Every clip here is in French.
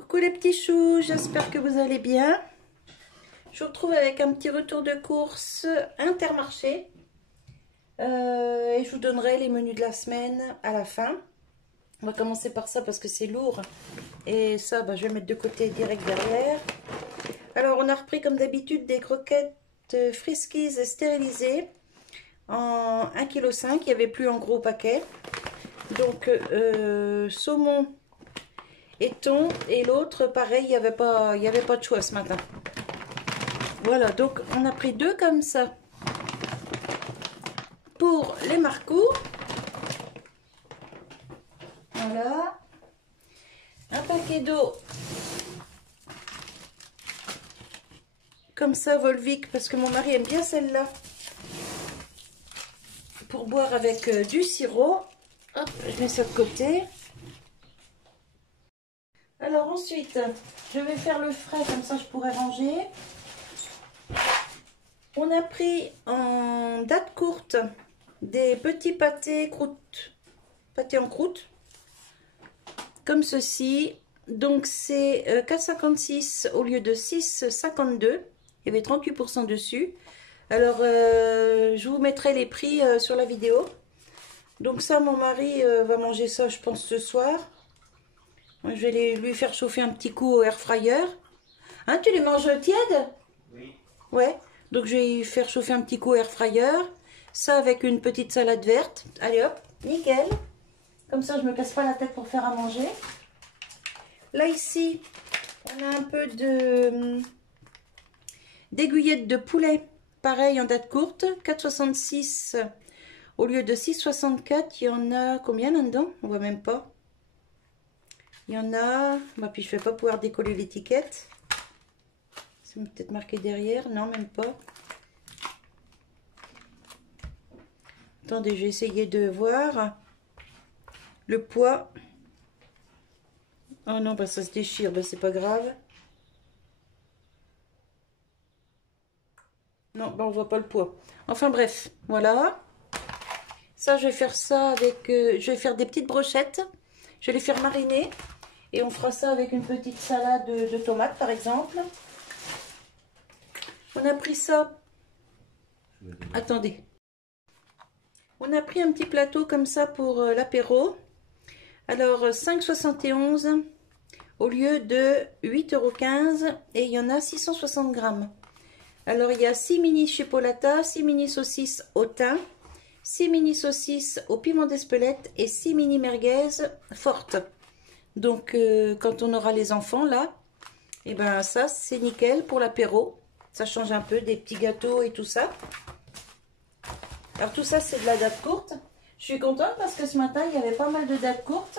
Coucou les petits choux, j'espère que vous allez bien. Je vous retrouve avec un petit retour de course Intermarché. Et je vous donnerai les menus de la semaine à la fin. On va commencer par ça parce que c'est lourd. Et ça, je vais mettre de côté direct derrière. Alors, on a repris comme d'habitude des croquettes Friskies stérilisées en 1,5 kg. Il n'y avait plus en gros paquet. Donc, saumon et thon, et l'autre pareil, il n'y avait pas de choix ce matin. Voilà, donc on a pris deux comme ça pour les marcous. Voilà, un paquet d'eau comme ça Volvic, parce que mon mari aime bien celle-là pour boire avec du sirop. Hop, je mets ça de côté. Alors ensuite, je vais faire le frais, comme ça je pourrai ranger. On a pris en date courte des petits pâtés en croûte, comme ceci. Donc c'est 4,56 au lieu de 6,52. Il y avait 38% dessus. Alors je vous mettrai les prix sur la vidéo. Donc ça, mon mari va manger ça, je pense, ce soir. Je vais lui faire chauffer un petit coup au air fryer. Hein, tu les manges tièdes? Oui. Ouais. Donc je vais lui faire chauffer un petit coup au air fryer. Ça avec une petite salade verte. Allez hop, nickel. Comme ça, je me casse pas la tête pour faire à manger. Là ici, on a un peu d'aiguillettes de poulet. Pareil en date courte. 4,66 au lieu de 6,64. Il y en a combien là-dedans? On voit même pas. Il y en a, puis je ne vais pas pouvoir décoller l'étiquette. C'est peut-être marqué derrière. Non, même pas. Attendez, je vais essayer de voir le poids. Oh non, ça se déchire, c'est pas grave. Non, on voit pas le poids. Enfin bref, voilà. Ça, je vais faire ça avec... je vais faire des petites brochettes. Je vais les faire mariner. Et on fera ça avec une petite salade de tomates, par exemple. On a pris ça. Attendez. On a pris un petit plateau comme ça pour l'apéro. Alors, 5,71 au lieu de 8,15 €. Et il y en a 660 grammes. Alors, il y a 6 mini chipolata, 6 mini saucisses au thym, 6 mini saucisses au piment d'Espelette et 6 mini merguez fortes. Donc, quand on aura les enfants, là, et ben ça, c'est nickel pour l'apéro. Ça change un peu des petits gâteaux et tout ça. Alors, tout ça, c'est de la date courte. Je suis contente parce que ce matin, il y avait pas mal de dates courtes.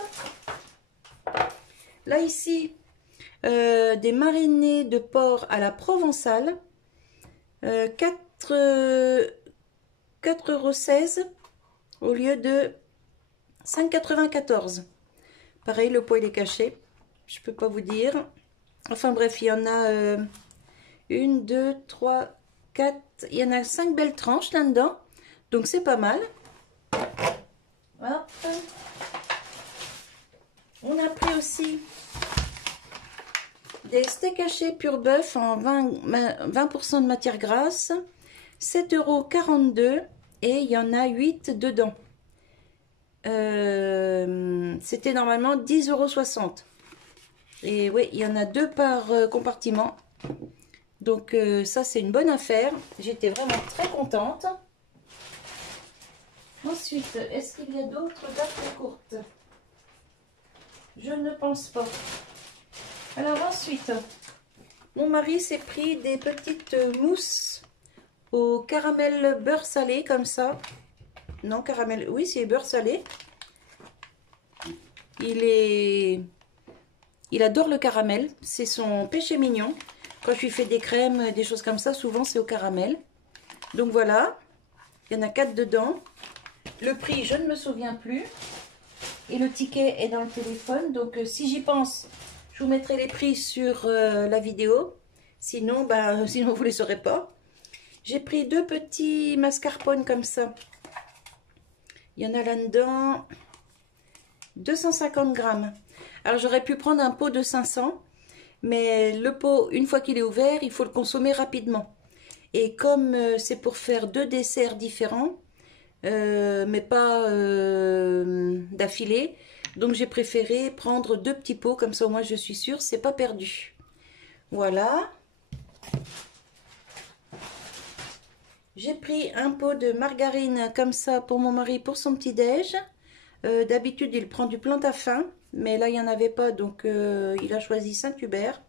Là, ici, des marinés de porc à la provençale. 4,16 € au lieu de 5,94 €. Pareil, le poids il est caché. Je peux pas vous dire. Enfin bref, il y en a 1, 2, 3, 4. Il y en a 5 belles tranches là-dedans. Donc c'est pas mal. Hop. On a pris aussi des steaks hachés pur bœuf en 20% de matière grasse. 7,42 € et il y en a 8 dedans. C'était normalement 10,60 €. Et oui, il y en a 2 par compartiment. Donc ça, c'est une bonne affaire. J'étais vraiment très contente. Ensuite, est-ce qu'il y a d'autres dates courtes? Je ne pense pas. Alors ensuite, mon mari s'est pris des petites mousses au caramel beurre salé, comme ça. Non, caramel, oui, c'est beurre salé. Il adore le caramel, c'est son péché mignon. Quand je lui fais des crèmes, des choses comme ça, souvent c'est au caramel. Donc voilà, il y en a 4 dedans. Le prix, je ne me souviens plus. Et le ticket est dans le téléphone. Donc si j'y pense, je vous mettrai les prix sur la vidéo. Sinon, sinon vous ne les saurez pas. J'ai pris 2 petits mascarpone comme ça. Il y en a là-dedans 250 grammes. Alors j'aurais pu prendre un pot de 500, Mais le pot, une fois qu'il est ouvert, il faut le consommer rapidement. Et comme c'est pour faire 2 desserts différents, mais pas d'affilée, donc j'ai préféré prendre 2 petits pots, comme ça au moins je suis sûre, c'est pas perdu. Voilà. J'ai pris un pot de margarine comme ça pour mon mari pour son petit-déj. D'habitude, il prend du Plantafin, mais là, il n'y en avait pas, donc il a choisi Saint-Hubert.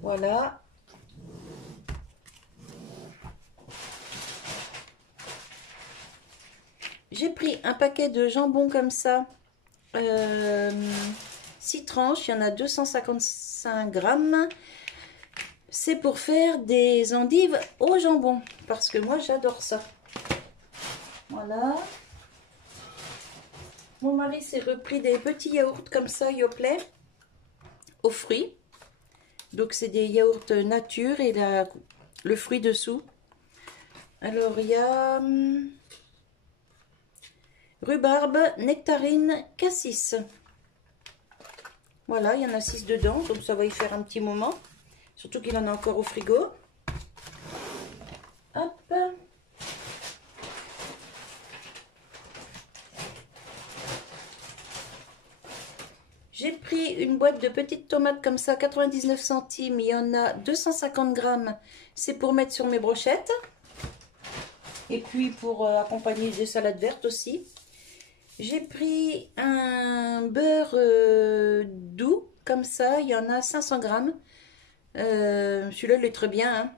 Voilà. J'ai pris un paquet de jambon comme ça, 6 tranches, il y en a 255 grammes. C'est pour faire des endives au jambon, parce que moi, j'adore ça. Voilà. Mon mari s'est repris des petits yaourts comme ça, Yoplait, aux fruits. Donc c'est des yaourts nature et le fruit dessous. Alors il y a rhubarbe, nectarine, cassis. Voilà, il y en a 6 dedans, donc ça va y faire un petit moment. Surtout qu'il en a encore au frigo. Hop. J'ai pris une boîte de petites tomates comme ça, 99 centimes. Il y en a 250 grammes. C'est pour mettre sur mes brochettes. Et puis pour accompagner des salades vertes aussi. J'ai pris un beurre doux, comme ça. Il y en a 500 grammes. Celui-là, il est très bien.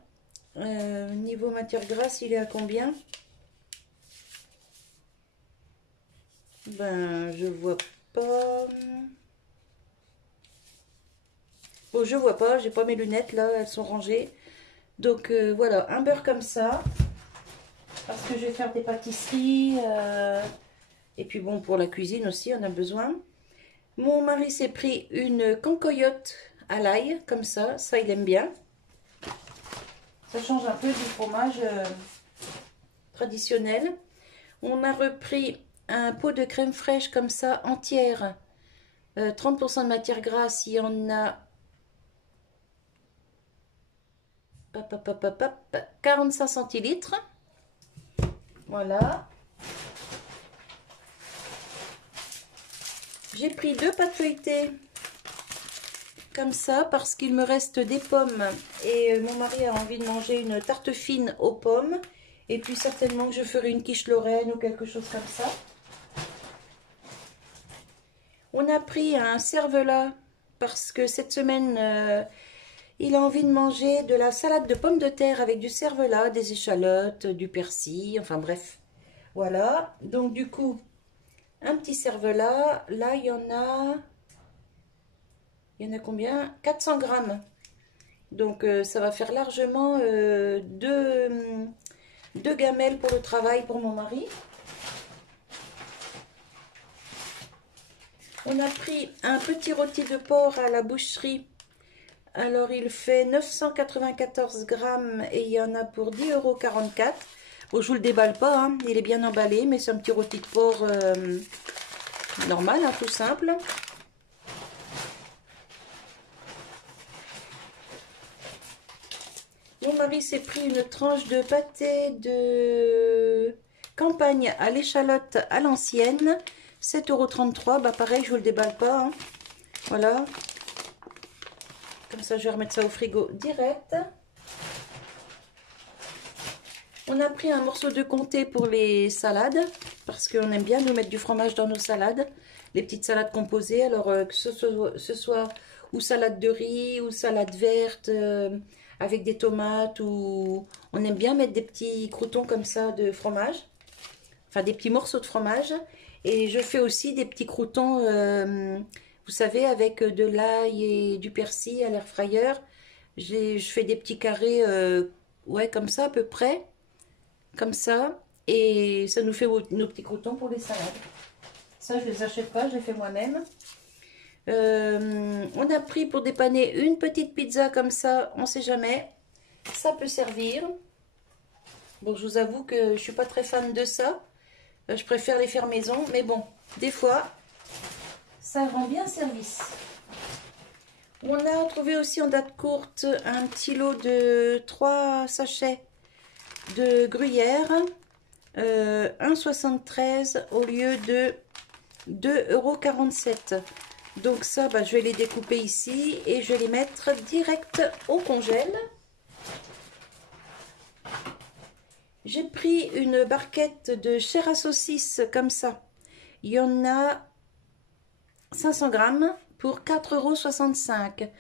Hein. Niveau matière grasse, il est à combien? Ben, je vois pas... Bon, je vois pas, j'ai pas mes lunettes là, elles sont rangées. Donc voilà, un beurre comme ça. Parce que je vais faire des pâtisseries. Et puis bon, pour la cuisine aussi, on a besoin. Mon mari s'est pris une cancoyote à l'ail, comme ça. Ça, il aime bien. Ça change un peu du fromage traditionnel. On a repris un pot de crème fraîche comme ça, entière. 30% de matière grasse, il y en a... 45 centilitres. Voilà. J'ai pris 2 pâtes feuilletées comme ça parce qu'il me reste des pommes et mon mari a envie de manger une tarte fine aux pommes. Et puis certainement que je ferai une quiche Lorraine ou quelque chose comme ça. On a pris un cervelas parce que cette semaine... il a envie de manger de la salade de pommes de terre avec du cervelas, des échalotes, du persil, enfin bref. Voilà, donc du coup, un petit cervelas. Là, il y en a... Il y en a combien? 400 grammes. Donc ça va faire largement 2 gamelles pour le travail pour mon mari. On a pris un petit rôti de porc à la boucherie. Alors, il fait 994 grammes et il y en a pour 10,44 €. Bon, je vous le déballe pas, hein. Il est bien emballé, mais c'est un petit rôti de porc normal, hein, tout simple. Mon mari s'est pris une tranche de pâté de campagne à l'échalote à l'ancienne, 7,33 €. Bah pareil, je vous le déballe pas, hein. Voilà. Comme ça, je vais remettre ça au frigo direct. On a pris un morceau de comté pour les salades, parce qu'on aime bien nous mettre du fromage dans nos salades. Les petites salades composées, alors que ce soit ou salade de riz, ou salade verte, avec des tomates, ou... On aime bien mettre des petits croûtons comme ça de fromage. Enfin, des petits morceaux de fromage. Et je fais aussi des petits croûtons... vous savez, avec de l'ail et du persil à l'air fryer, je fais des petits carrés, ouais, comme ça à peu près, comme ça, et ça nous fait nos petits croûtons pour les salades. Ça, je les achète pas, je les fais moi-même. On a pris pour dépanner une petite pizza comme ça, on sait jamais, ça peut servir. Bon, je vous avoue que je suis pas très fan de ça, je préfère les faire maison, mais bon, des fois... ça rend bien service. On a trouvé aussi en date courte un petit lot de 3 sachets de gruyère, 1,73 € au lieu de 2,47 €. Donc ça, bah, je vais les découper ici et je vais les mettre direct au congèle. J'ai pris une barquette de chair à saucisse comme ça. Il y en a 500 grammes pour 4,65 €.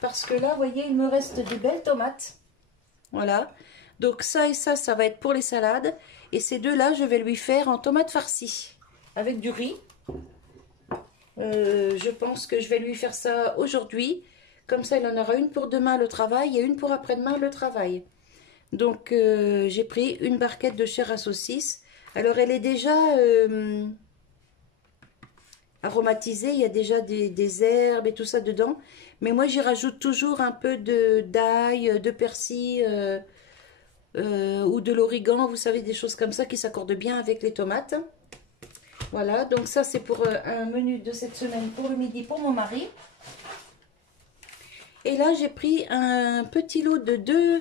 Parce que là, vous voyez, il me reste de belles tomates. Voilà. Donc ça et ça va être pour les salades. Et ces deux-là, je vais lui faire en tomates farcies avec du riz. Je pense que je vais lui faire ça aujourd'hui. Comme ça, il en aura une pour demain le travail et une pour après-demain le travail. Donc, j'ai pris une barquette de chair à saucisse. Alors, elle est déjà aromatisée. Il y a déjà des herbes et tout ça dedans. Mais moi, j'y rajoute toujours un peu d'ail, de persil ou de l'origan. Vous savez, des choses comme ça qui s'accordent bien avec les tomates. Voilà, donc ça, c'est pour un menu de cette semaine pour le midi pour mon mari. Et là, j'ai pris un petit lot de 2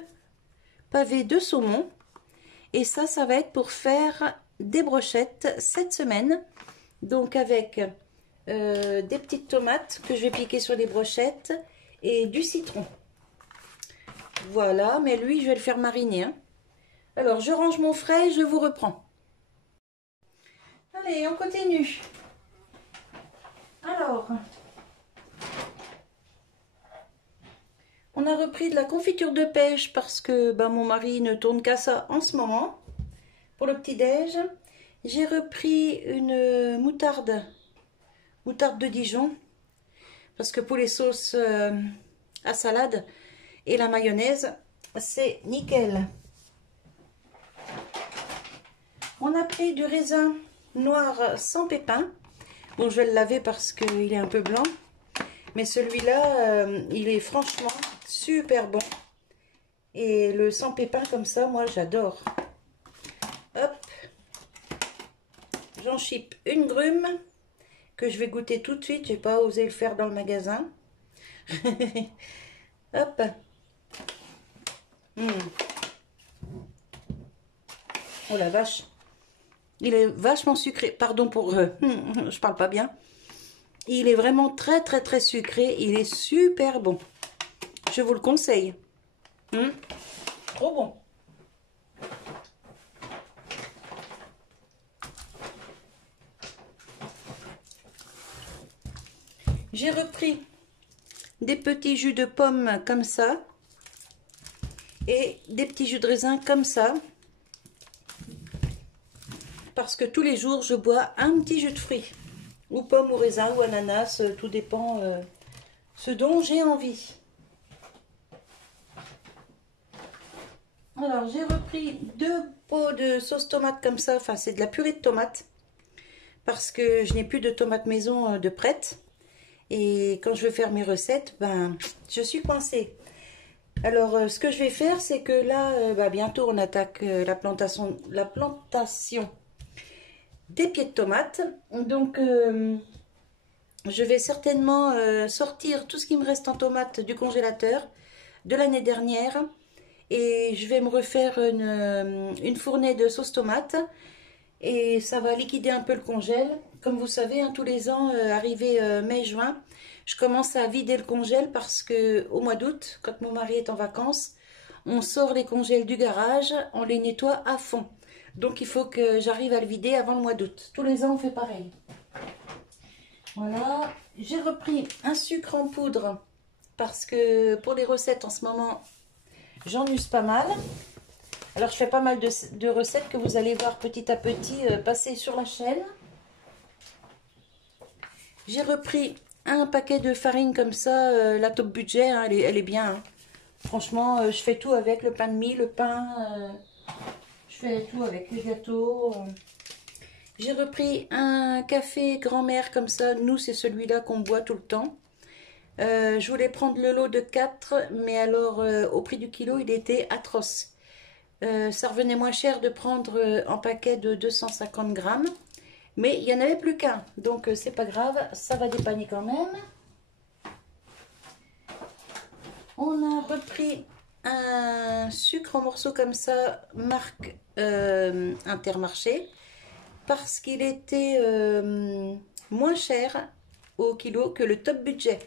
pavés de saumon. Et ça va être pour faire des brochettes cette semaine. Donc avec des petites tomates que je vais piquer sur les brochettes et du citron. Voilà, mais lui, je vais le faire mariner. Hein. Alors, je range mon frais, je vous reprends. Allez, on continue. Alors, on a repris de la confiture de pêche parce que mon mari ne tourne qu'à ça en ce moment. Pour le petit-déj, j'ai repris une moutarde de Dijon. Parce que pour les sauces à salade et la mayonnaise, c'est nickel. On a pris du raisin noir sans pépins. Bon, je vais le laver parce qu'il est un peu blanc. Mais celui-là, il est franchement super bon. Et le sans pépins comme ça, moi, j'adore. Hop. J'en chipe une grume que je vais goûter tout de suite. J'ai pas osé le faire dans le magasin. Hop. Oh la vache. Il est vachement sucré. Pardon pour... je parle pas bien. Il est vraiment très très très sucré. Il est super bon. Je vous le conseille. Trop bon. J'ai repris des petits jus de pommes comme ça. Et des petits jus de raisin comme ça. Parce que tous les jours, je bois un petit jus de fruits. Ou pomme, ou raisin, ou ananas. Tout dépend ce dont j'ai envie. Alors, j'ai repris 2 pots de sauce tomate comme ça. Enfin, c'est de la purée de tomates. Parce que je n'ai plus de tomates maison de prête. Et quand je veux faire mes recettes, je suis coincée. Alors, ce que je vais faire, c'est que là, bientôt, on attaque la plantation des pieds de tomates. Donc, je vais certainement sortir tout ce qui me reste en tomates du congélateur de l'année dernière. Et je vais me refaire une fournée de sauce tomate. Et ça va liquider un peu le congèle. Comme vous savez, tous les ans, arrivé mai-juin, je commence à vider le congèle parce que au mois d'août, quand mon mari est en vacances, on sort les congèles du garage, on les nettoie à fond. Donc il faut que j'arrive à le vider avant le mois d'août. Tous les ans, on fait pareil. Voilà. J'ai repris un sucre en poudre parce que pour les recettes en ce moment, j'en use pas mal. Alors, je fais pas mal de recettes que vous allez voir petit à petit passer sur la chaîne. J'ai repris un paquet de farine comme ça, la top budget, hein, elle est bien. Hein. Franchement, je fais tout avec, le pain de mie, le pain, je fais tout avec les gâteaux. J'ai repris un café grand-mère comme ça, nous c'est celui-là qu'on boit tout le temps. Je voulais prendre le lot de 4, mais alors au prix du kilo, il était atroce. Ça revenait moins cher de prendre en paquet de 250 grammes. Mais il n'y en avait plus qu'un. Donc c'est pas grave, ça va dépanner quand même. repris un sucre en morceaux comme ça, marque Intermarché, parce qu'il était moins cher au kilo que le top budget.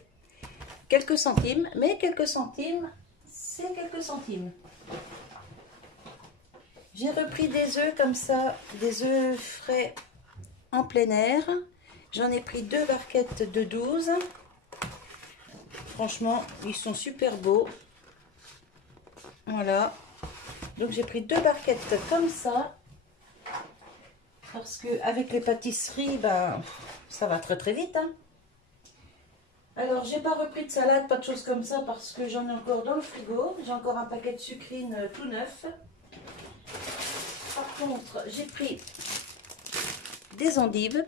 Quelques centimes, mais quelques centimes, c'est quelques centimes. J'ai repris des œufs comme ça, des œufs frais en plein air. J'en ai pris 2 barquettes de 12. Franchement, ils sont super beaux. Voilà. Donc j'ai pris 2 barquettes comme ça. Parce que avec les pâtisseries, ben, ça va très très vite. Hein. Alors, j'ai pas repris de salade, pas de choses comme ça, parce que j'en ai encore dans le frigo. J'ai encore un paquet de sucrine tout neuf. Par contre, j'ai pris des endives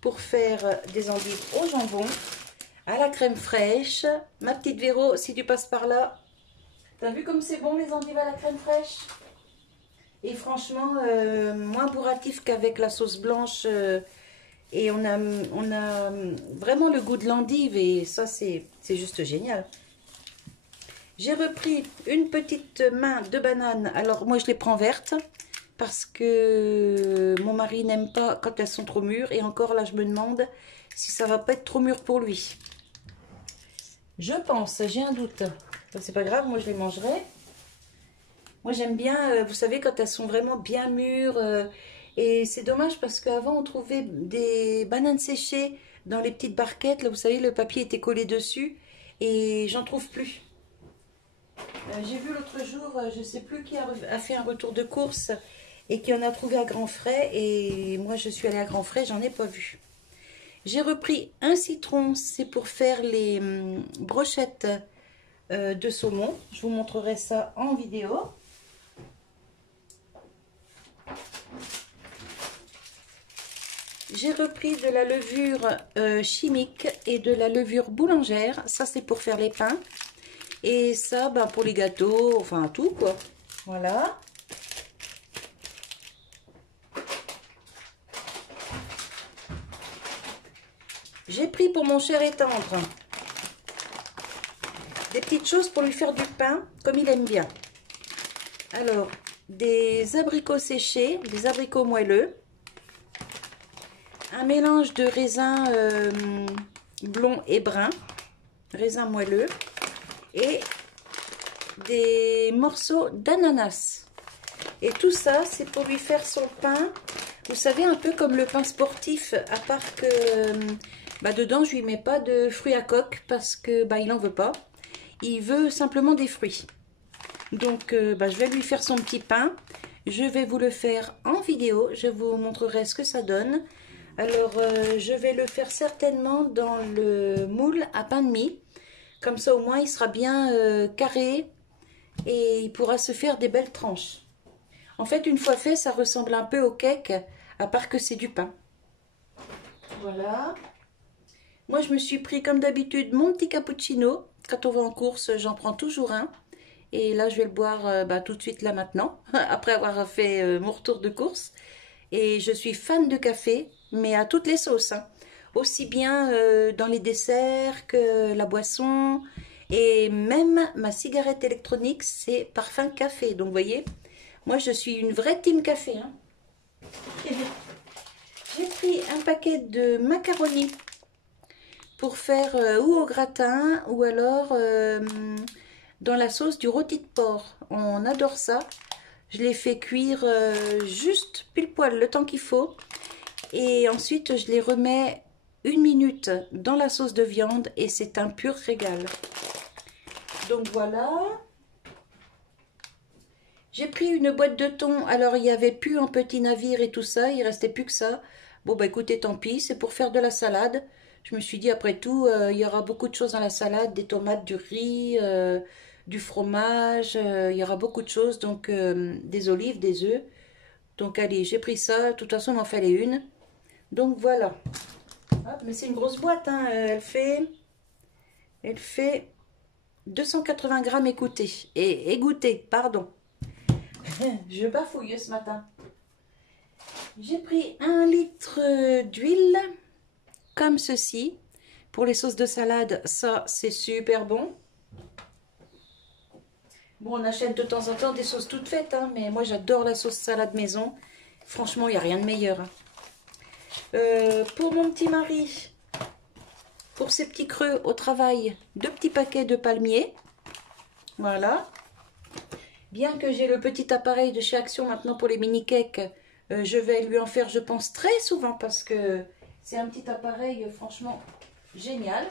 pour faire des endives au jambon, à la crème fraîche. Ma petite Véro, si tu passes par là, t'as vu comme c'est bon les endives à la crème fraîche? Et franchement, moins bourratif qu'avec la sauce blanche. Et on a vraiment le goût de l'endive et ça, c'est juste génial. J'ai repris une petite main de bananes. Alors, moi, je les prends vertes parce que mon mari n'aime pas quand elles sont trop mûres. Et encore, là, je me demande si ça va pas être trop mûr pour lui. Je pense, j'ai un doute. C'est pas grave, moi, je les mangerai. Moi, j'aime bien, vous savez, quand elles sont vraiment bien mûres. Et c'est dommage parce qu'avant, on trouvait des bananes séchées dans les petites barquettes. Là, vous savez, le papier était collé dessus. Et j'en trouve plus. J'ai vu l'autre jour, je ne sais plus qui a fait un retour de course et qui en a trouvé à grands frais. Et moi, je suis allée à grands frais, j'en ai pas vu. J'ai repris un citron, c'est pour faire les brochettes de saumon. Je vous montrerai ça en vidéo. J'ai repris de la levure chimique et de la levure boulangère. Ça, c'est pour faire les pains. Et ça, ben, pour les gâteaux, enfin tout quoi. Voilà. J'ai pris pour mon cher et tendre des petites choses pour lui faire du pain, comme il aime bien. Alors, des abricots séchés, des abricots moelleux. Un mélange de raisins blonds et bruns, raisins moelleux. Et des morceaux d'ananas. Et tout ça, c'est pour lui faire son pain. Vous savez, un peu comme le pain sportif, à part que bah, dedans, je lui mets pas de fruits à coque parce que bah, il n'en veut pas. Il veut simplement des fruits. Donc, bah, je vais lui faire son petit pain. Je vais vous le faire en vidéo. Je vous montrerai ce que ça donne. Alors, je vais le faire certainement dans le moule à pain de mie. Comme ça, au moins, il sera bien carré et il pourra se faire des belles tranches. En fait, une fois fait, ça ressemble un peu au cake, à part que c'est du pain. Voilà. Moi, je me suis pris, comme d'habitude, mon petit cappuccino. Quand on va en course, j'en prends toujours un. Et là, je vais le boire bah, tout de suite, là, maintenant, après avoir fait mon retour de course. Et je suis fan de café, mais à toutes les sauces, hein. Aussi bien dans les desserts que la boisson. Et même ma cigarette électronique, c'est parfum café. Donc, vous voyez, moi, je suis une vraie team café. Hein. J'ai pris un paquet de macaronis pour faire ou au gratin ou alors dans la sauce du rôti de porc. On adore ça. Je les fais cuire juste pile poil le temps qu'il faut. Et ensuite, je les remets 1 minute dans la sauce de viande et c'est un pur régal. Donc voilà. J'ai pris une boîte de thon. Alors, il n'y avait plus un petit navire et tout ça. Il restait plus que ça. Bon, bah écoutez, tant pis. C'est pour faire de la salade. Je me suis dit, après tout, il y aura beaucoup de choses dans la salade. Des tomates, du riz, du fromage. Il y aura beaucoup de choses. Donc, des olives, des œufs. Donc, allez, j'ai pris ça. De toute façon, il m'en fallait une. Donc, voilà. Hop, mais c'est une grosse boîte. Hein. Elle fait 280 grammes égouttées, pardon. Je bafouille ce matin. J'ai pris 1 litre d'huile comme ceci. Pour les sauces de salade, ça c'est super bon. Bon, on achète de temps en temps des sauces toutes faites, hein, mais moi j'adore la sauce salade maison. Franchement, il n'y a rien de meilleur. Pour mon petit mari, pour ses petits creux au travail, 2 petits paquets de palmiers. Voilà. Bien que j'ai le petit appareil de chez Action maintenant pour les mini cakes, je vais lui en faire, je pense, très souvent parce que c'est un petit appareil franchement génial.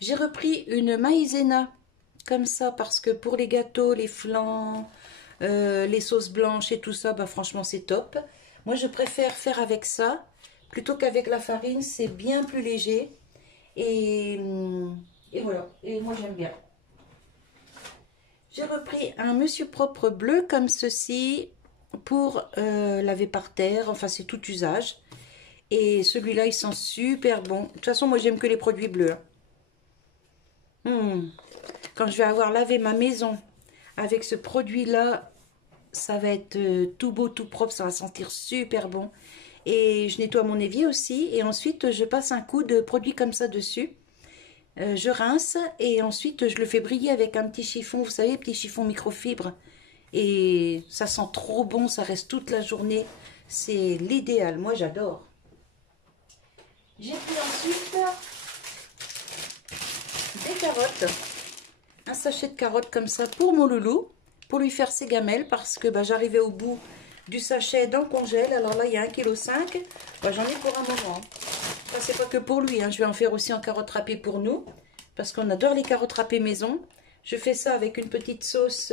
J'ai repris une maïzena comme ça parce que pour les gâteaux, les flans, les sauces blanches et tout ça, bah franchement c'est top. Moi je préfère faire avec ça plutôt qu'avec la farine, c'est bien plus léger et voilà, et moi j'aime bien. J'ai repris un Monsieur Propre bleu comme ceci pour laver par terre, enfin c'est tout usage. Et celui-là il sent super bon. De toute façon moi j'aime que les produits bleus. Quand je vais avoir lavé ma maison avec ce produit-là, ça va être tout beau, tout propre, ça va sentir super bon. Et je nettoie mon évier aussi et ensuite je passe un coup de produit comme ça dessus. Je rince et ensuite je le fais briller avec un petit chiffon, vous savez, petit chiffon microfibre. Et ça sent trop bon, ça reste toute la journée. C'est l'idéal, moi j'adore. J'ai pris ensuite des carottes. Un sachet de carottes comme ça pour mon loulou, pour lui faire ses gamelles parce que bah, j'arrivais au bout du sachet dans le congèle. Alors là il y a 1,5 kg, bah, j'en ai pour un moment. Ça c'est pas que pour lui, hein. Je vais en faire aussi en carottes râpées pour nous parce qu'on adore les carottes râpées maison. Je fais ça avec une petite sauce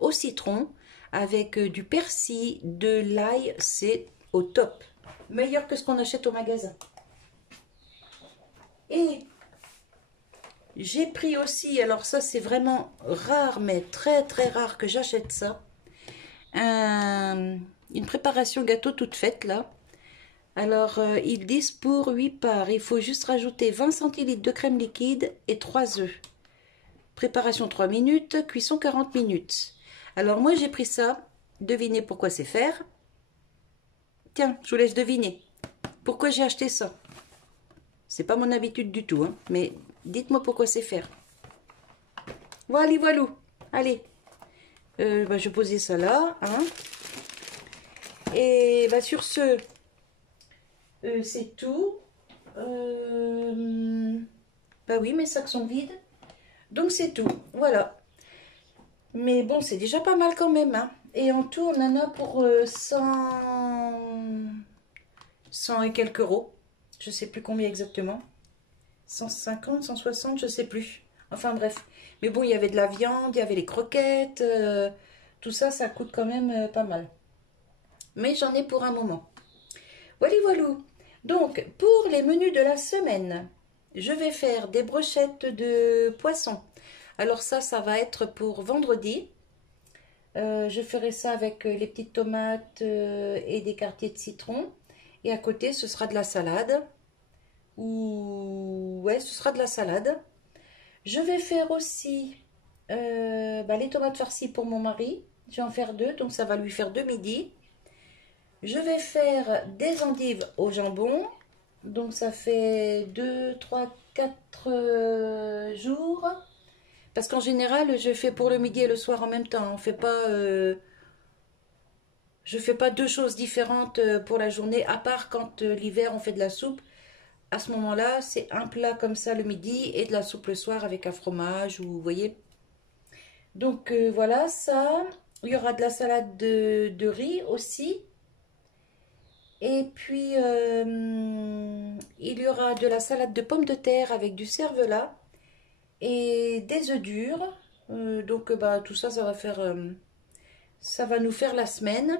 au citron avec du persil, de l'ail, c'est au top. Meilleur que ce qu'on achète au magasin. Et j'ai pris aussi, alors ça c'est vraiment rare, mais très très rare que j'achète ça, une préparation gâteau toute faite là. Alors ils disent pour 8 parts, il faut juste rajouter 20 centilitres de crème liquide et 3 œufs. Préparation 3 minutes, cuisson 40 minutes. Alors moi j'ai pris ça, devinez pourquoi c'est faire. Tiens, je vous laisse deviner. Pourquoi j'ai acheté ça? C'est pas mon habitude du tout, hein, mais dites-moi pourquoi c'est faire. Voilà, voilou. Allez. Bah, je vais poser ça là. Hein. Et bah, sur ce, c'est tout. Bah oui, mes sacs sont vides. Donc c'est tout. Voilà. Mais bon, c'est déjà pas mal quand même. Hein. Et en tout, on en a pour 100 et quelques euros. Je sais plus combien exactement. 150, 160, je sais plus. Enfin bref. Mais bon, il y avait de la viande, il y avait les croquettes. Tout ça, ça coûte quand même pas mal. Mais j'en ai pour un moment. Voilà, voilà. Donc, pour les menus de la semaine, je vais faire des brochettes de poisson. Alors ça va être pour vendredi. Je ferai ça avec les petites tomates et des quartiers de citron. Et à côté, ce sera de la salade. Ou ouais, ce sera de la salade. Je vais faire aussi les tomates farcies pour mon mari. Je vais en faire 2, donc ça va lui faire 2 midis. Je vais faire des endives au jambon. Donc ça fait 2, 3, 4 jours. Parce qu'en général, je fais pour le midi et le soir en même temps. On fait pas, je fais pas 2 choses différentes pour la journée, à part quand l'hiver on fait de la soupe. À ce moment-là, c'est un plat comme ça le midi et de la soupe le soir avec un fromage, ou vous voyez. Donc voilà, ça. Il y aura de la salade de riz aussi. Et puis, il y aura de la salade de pommes de terre avec du cervelas et des œufs durs. Donc bah, tout ça, ça va faire, ça va nous faire la semaine.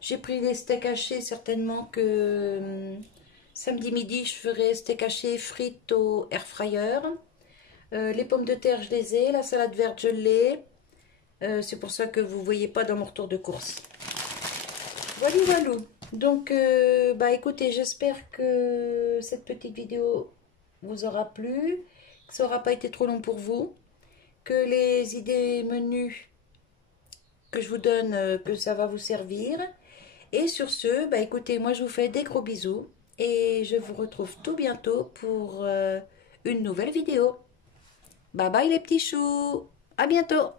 J'ai pris les steaks hachés, certainement que samedi midi, je ferai steak haché frites au air fryer. Les pommes de terre, je les ai. La salade verte, je l'ai. C'est pour ça que vous ne voyez pas dans mon retour de course. Voilà, voilà. Donc, bah écoutez, j'espère que cette petite vidéo vous aura plu, que ça n'aura pas été trop long pour vous, que les idées menus que je vous donne, que ça va vous servir. Et sur ce, bah écoutez, moi je vous fais des gros bisous et je vous retrouve tout bientôt pour une nouvelle vidéo. Bye bye les petits choux! À bientôt!